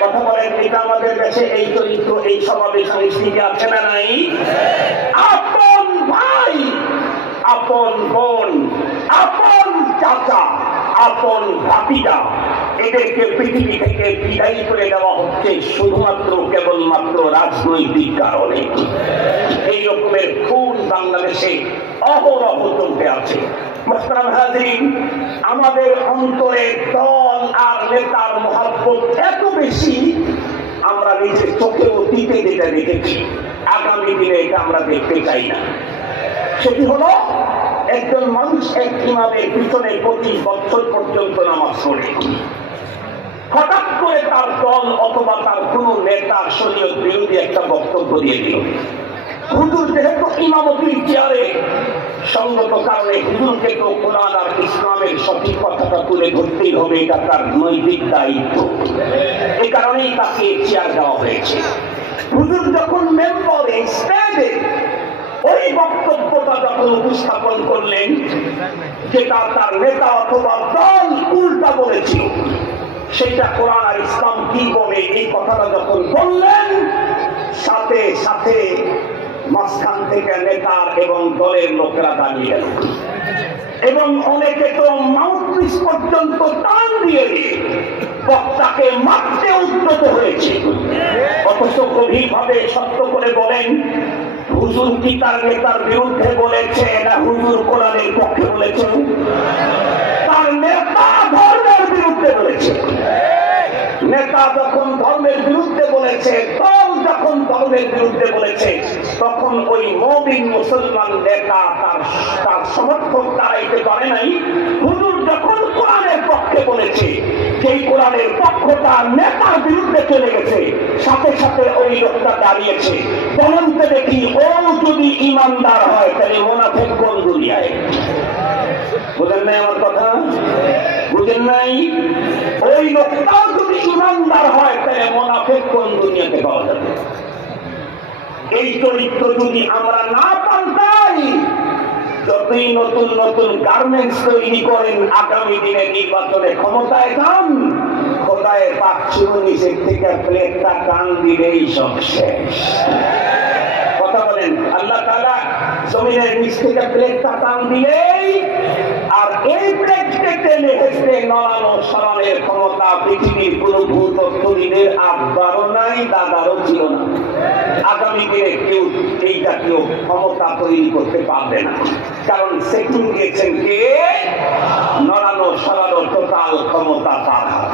কথা বলেন, এটা আমাদের কাছে এই চরিত্র, এই স্বভাবে সংস্কৃতি আছে না নাই? আপন ভাই, আপন বোন, আপন চাচা, আপন ভাতিজা, এদেরকে পৃথিবী থেকে বিদায় করে দেওয়া হচ্ছে শুধুমাত্র কেবলমাত্র রাজনৈতিক কারণে। এই রকমের খুন বাংলাদেশে অহরহ চলতে আছে। মুহতারাম হাজিরিন, আমাদের অন্তরে দল আর নেতার মহব্বত এত বেশি, আমরা নিজের চোখে অতীতে যেটা দেখেছি, আগামী দিনে এটা আমরা দেখতে চাই না। সেটি হলো একজন মানুষ এক ইমামের পিছনে 25 বছর পর্যন্ত নামাজ পড়ে, হঠাৎ করে তার দল অথবা তার কোন নেতা শরীয়ত বিরোধী একটা বক্তব্য দিয়ে দিল। হুজুর যেহেতু ইমামতির চেয়ারে, সঙ্গত কারণে হুজুরকে তো কোরআন আর ইসলামের সঠিক কথাটা তুলে ধরতেই হবে, এটা তার নৈতিক দায়িত্ব। এই কারণেই তাকে চেয়ার দেওয়া হয়েছে। হুজুর যখন মেম্বারে স্টেজে ওই বক্তব্যটা যখন উপস্থাপন করলেন, যেটা তার নেতা অথবা দল উল্টা বলেছিল, সেটা কোরআন আর ইসলাম কি বলে এই কথাটা যখন বললেন, সাথে সাথে মাঝখান থেকে নেতার এবং দলের লোকেরা দাঁড়িয়ে গেল এবং অনেকে তো মাউথপিস পর্যন্ত টান দিয়ে বক্তাকে মারতে উদ্যত হয়েছে। অথচ গভীরভাবে সত্য করে বলেন, হুজুর কি তার নেতার বিরুদ্ধে বলেছে না হুজুর কোরআনের পক্ষে বলেছে? তার নেতা ধর্মের বিরুদ্ধে বলেছে। নেতা যখন ধর্মের বিরুদ্ধে বলেছে, দল যখন ধর্মের বিরুদ্ধে বলেছে, তখন ওই মুমিন মুসলমান নেতা তার সমর্থক দাঁড়াইতে পারে নাই। হুজুর যখন কোরআনের পক্ষে বলেছে, সেই কোরআনের পক্ষটা নেতার বিরুদ্ধে চলে গেছে, সাথে সাথে ওই লোকটা দাঁড়িয়েছে। বলতে দেখি, ও যদি ইমানদার হয় তাহলে মুনাফিক কোন দুনিয়ায়? বুঝেন নাই আমার কথা? বুঝেন নাই? ওই লোকটাও যদি ইমানদার হয় তাহলে মুনাফিক কোন দুনিয়াতে পাওয়া যাবে? এই চরিত্র যদি আমরা না পাল্টাই, যতই নতুন নতুন গার্মেন্টস তৈরি করেন, আগামী দিনে নির্বাচনে ক্ষমতায় যান, খোদায়ের পাক শুরু নিচের থেকে প্লেটটা টান দিলেই সব শেষ। কথা বলেন, আল্লাহ তাআলা জমিনের নিচ থেকে প্লেটটা টান দিলেই, আর এই প্লেটকে টেনে হেসে নড়ানো সরানোর ক্ষমতা পৃথিবীর কোন ভূতত্ত্ববিদের আব্বারও নাই, দাদারও ছিল না। আগামী দিনে কেউ এই জাতীয় ক্ষমতা তৈরি করতে পারবে না, কারণ সেটিং দিয়েছেন কে? নড়ানো সরানো টোটাল ক্ষমতা তার হাতে।